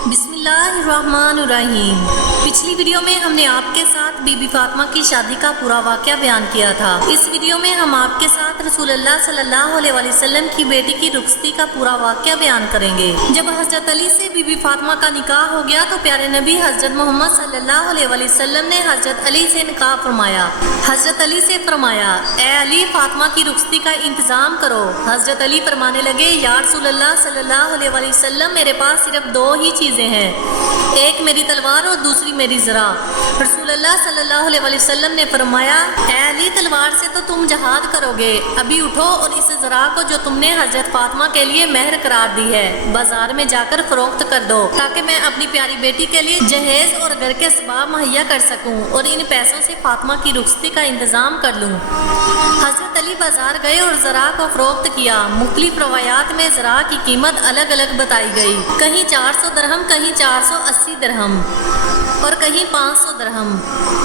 بسم اللہ الرحمن الرحیم۔ پچھلی ویڈیو میں ہم نے آپ کے ساتھ بی بی فاطمہ کی شادی کا پورا واقعہ بیان کیا تھا۔ اس ویڈیو میں ہم آپ کے ساتھ رسول اللہ صلی اللہ علیہ وسلم کی بیٹی کی رخصتی کا پورا واقعہ بیان کریں گے۔ جب حضرت علی سے بی بی فاطمہ کا نکاح ہو گیا تو پیارے نبی حضرت محمد صلی اللہ علیہ وسلم نے حضرت علی سے نکاح فرمایا۔ حضرت علی سے فرمایا، اے علی، فاطمہ کی رخصتی کا انتظام کرو۔ حضرت علی فرمانے لگے، یا رسول اللہ صلی اللہ علیہ وسلم، میرے پاس صرف دو ہی چیزیں ہیں، ایک میری تلوار اور دوسری میری ذرا۔ رسول اللہ صلی اللہ علیہ وسلم نے فرمایا، اے علی، تلوار سے تو تم جہاد کرو گے، ابھی اٹھو اور اس ذرا کو جو تم نے حضرت فاطمہ کے لیے مہر قرار دی ہے بازار میں جا کر فروخت کر دو، تاکہ میں اپنی پیاری بیٹی کے لیے جہیز اور گھر کے اسباب مہیا کر سکوں اور ان پیسوں سے فاطمہ کی رخصتی کا انتظام کر لوں۔ حضرت علی بازار گئے اور ذرا کو فروخت کیا۔ مختلف روایات میں ذرا کی قیمت الگ الگ بتائی گئی، کہیں 400 درہم، کہیں 480 درہم اور کہیں 500 درہم۔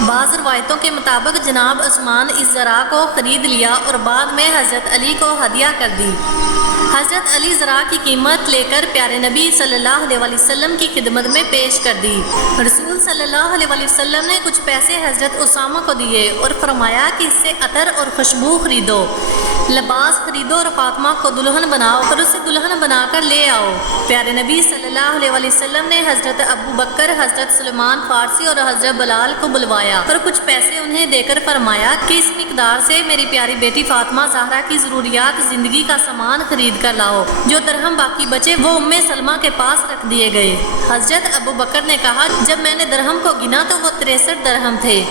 بعض روایتوں کے مطابق جناب عثمان اس ذرا کو خرید لیا اور بعد میں حضرت علی کو ہدیہ کر دی۔ حضرت علی ذرا کی قیمت لے کر پیارے نبی صلی اللہ علیہ وسلم کی خدمت میں پیش کر دی۔ رسول صلی اللہ علیہ وسلم نے کچھ پیسے حضرت اسامہ کو دیے اور فرمایا کہ اس سے عطر اور خوشبو خریدو، لباس خریدو اور فاطمہ کو دلہن بناؤ اور اسے دلہن بنا کر لے آؤ۔ پیارے نبی صلی اللہ علیہ وسلم نے حضرت ابو بکر، حضرت سلمان فارسی اور حضرت بلال کو بلوایا اور کچھ پیسے انہیں دے کر فرمایا کہ اس مقدار سے میری پیاری بیٹی فاطمہ زہرا کی ضروریات زندگی کا سامان خرید کر لاؤ۔ جو درہم باقی بچے وہ ام سلمہ کے پاس رکھ دیے گئے۔ حضرت ابو بکر نے کہا، جب میں نے درہم کو گنا تو وہ 63 درہم تھے۔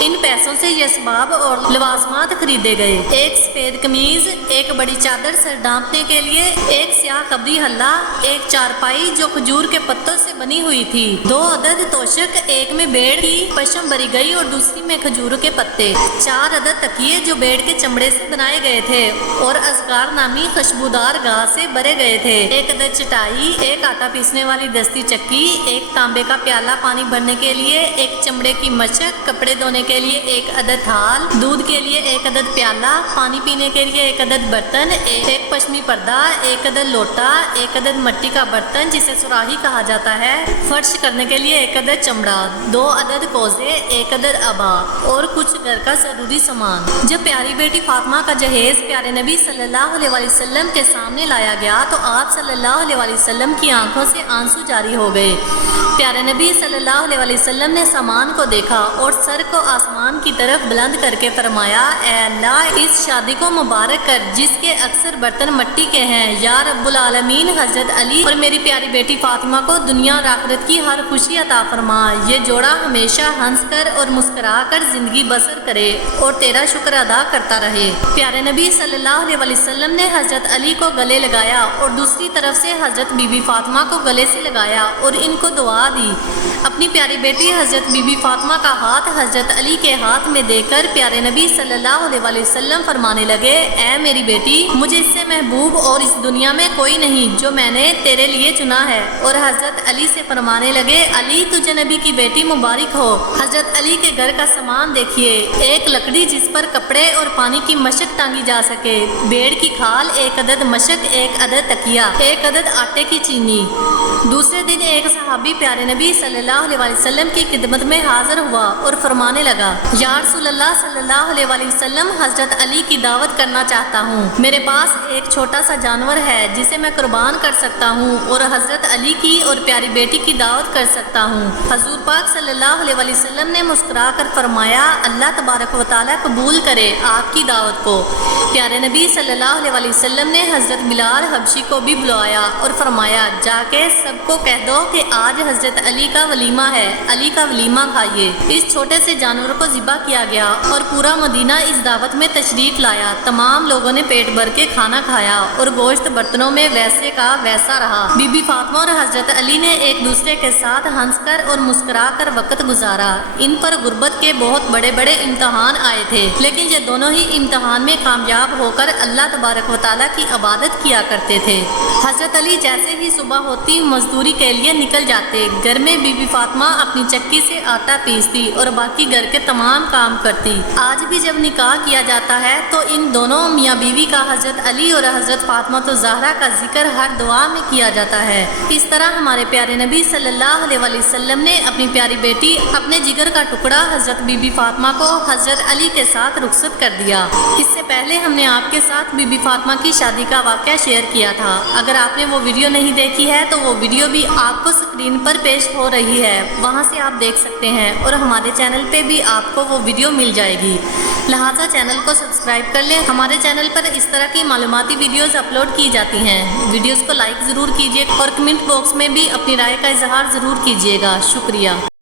ان پیسوں سے یہ اسباب اور لوازمات خریدے گئے، ایک سفید قمیض، ایک بڑی چادر سر ڈھانپنے کے لیے، ایک سیاہ قبری حلہ، ایک چارپائی جو کھجور کے پتوں سے بنی ہوئی تھی، 2 عدد توشک، ایک میں بیڑ کی پشم بری گئی اور دوسری میں کھجور کے پتے، 4 عدد تکیے جو بیڑ کے چمڑے سے بنائے گئے تھے اور ازگار نامی خوشبودار گھاس سے بھرے گئے تھے، 1 عدد چٹائی، ایک آٹا پیسنے والی دستی چکی، ایک تانبے کا پیالہ پانی بھرنے کے لیے، ایک چمڑے کی مشک، کپڑے دھونے کے لیے 1 عدد تھال، دودھ کے لیے 1 عدد پیالہ، پانی پینے کے لیے 1 عدد برتن، ایک پشمی پردہ، 1 عدد لوٹا، 1 عدد مٹی کا برتن جسے سراہی کہا جاتا ہے، فرش کرنے کے لیے 1 عدد چمڑا، 2 عدد کوزے، 1 عدد ابا اور کچھ گھر کا ضروری سامان۔ جب پیاری بیٹی فاطمہ کا جہیز پیارے نبی صلی اللہ علیہ وسلم کے سامنے لایا گیا تو آپ صلی اللہ علیہ وسلم کی آنکھوں سے آنسو جاری ہو گئے۔ پیارے نبی صلی اللہ علیہ وسلم نے سامان کو دیکھا اور سر کو آسمان کی طرف بلند کر کے فرمایا، اے اللہ، اس شادی کو مبارک کر جس کے اکثر برتن مٹی کے ہیں۔ یا رب العالمین، حضرت علی اور میری پیاری بیٹی فاطمہ کو دنیا اور آخرت کی ہر خوشی عطا فرما، یہ جوڑا ہمیشہ ہنس کر اور مسکرا کر زندگی بسر کرے اور تیرا شکر ادا کرتا رہے۔ پیارے نبی صلی اللہ علیہ وسلم نے حضرت علی کو گلے لگایا اور دوسری طرف سے حضرت بی بی فاطمہ کو گلے سے لگایا اور ان کو دعا دی۔ اپنی پیاری بیٹی حضرت بی بی فاطمہ کا ہاتھ حضرت علی کے ہاتھ میں دے کر پیارے نبی صلی اللہ علیہ وسلم فرمانے لگے، اے میری بیٹی، مجھے اس سے محبوب اور اس دنیا میں کوئی نہیں جو میں نے تیرے لیے چنا ہے۔ اور حضرت علی سے فرمانے لگے، علی، تجھے نبی کی بیٹی مبارک ہو۔ حضرت علی کے گھر کا سامان دیکھیے، ایک لکڑی جس پر کپڑے اور پانی کی مشک ٹانگی جا سکے، بیڑ کی کھال، 1 عدد مشک، 1 عدد تکیا، 1 عدد آٹے کی چینی۔ دوسرے دن ایک صحابی پیارے نبی صلی اللہ علیہ وسلم کی خدمت میں حاضر ہوا اور فرمانے لگا، یا رسول اللہ صلی اللہ علیہ وسلم، حضرت علی کی دعوت کرنا چاہتا ہوں۔ میرے پاس ایک چھوٹا سا جانور ہے جسے میں قربان کر سکتا ہوں اور حضرت علی کی اور پیاری بیٹی کی دعوت کر سکتا ہوں۔ حضور پاک صلی اللہ علیہ وسلم نے مسکرا کر فرمایا، اللہ تبارک و تعالیٰ قبول کرے آپ کی دعوت کو۔ پیارے نبی صلی اللہ علیہ وسلم نے حضرت بلال حبشی کو بھی بلایا اور فرمایا، جا کے سب کو کہہ دو کہ آج حضرت علی کا ولیمہ ہے، علی کا ولیمہ کھائیے۔ اس چھوٹے سے جانور کو ذبح کیا گیا اور پورا مدینہ اس دعوت میں تشریف لایا۔ تمام لوگوں نے پیٹ بھر کے کھانا کھایا اور گوشت برتنوں میں ویسے کا ویسا رہا۔ بی بی فاطمہ اور حضرت علی نے ایک دوسرے کے ساتھ ہنس کر اور مسکرا کر وقت گزارا۔ ان پر غربت کے بہت بڑے بڑے امتحان آئے تھے، لیکن یہ دونوں ہی امتحان میں کامیاب ہو کر اللہ تبارک و تعالیٰ کی عبادت کیا کرتے تھے۔ حضرت علی جیسے ہی صبح ہوتی مزدوری کے لیے نکل جاتے، گھر میں بی بی فاطمہ اپنی چکی سے آٹا پیستی اور باقی گھر کے تمام کام کرتی۔ آج بھی جب نکاح کیا جاتا ہے تو ان دونوں میاں بیوی کا حضرت علی اور حضرت فاطمہ الزہرا کا ذکر ہر دعا میں کیا جاتا ہے۔ اس طرح ہمارے پیارے نبی صلی اللہ علیہ وسلم نے اپنی پیاری بیٹی اپنے جگر کا ٹکڑا حضرت بی بی فاطمہ کو حضرت علی کے ساتھ رخصت کر دیا۔ اس سے پہلے ہم نے آپ کے ساتھ بی بی فاطمہ کی شادی کا واقعہ شیئر کیا تھا۔ اگر آپ نے وہ ویڈیو نہیں دیکھی ہے تو وہ ویڈیو بھی آپ کو اسکرین پر پیش ہو رہی ہے، وہاں سے آپ دیکھ سکتے ہیں، اور ہمارے چینل پہ بھی آپ کو وہ ویڈیو مل جائے گی، لہٰذا چینل کو سبسکرائب کر لیں۔ ہمارے چینل پر اس طرح کی معلوماتی ویڈیوز اپلوڈ کی جاتی ہیں۔ ویڈیوز کو لائک ضرور کیجیے اور کمنٹ باکس میں بھی اپنی رائے کا اظہار ضرور کیجیے گا۔ شکریہ۔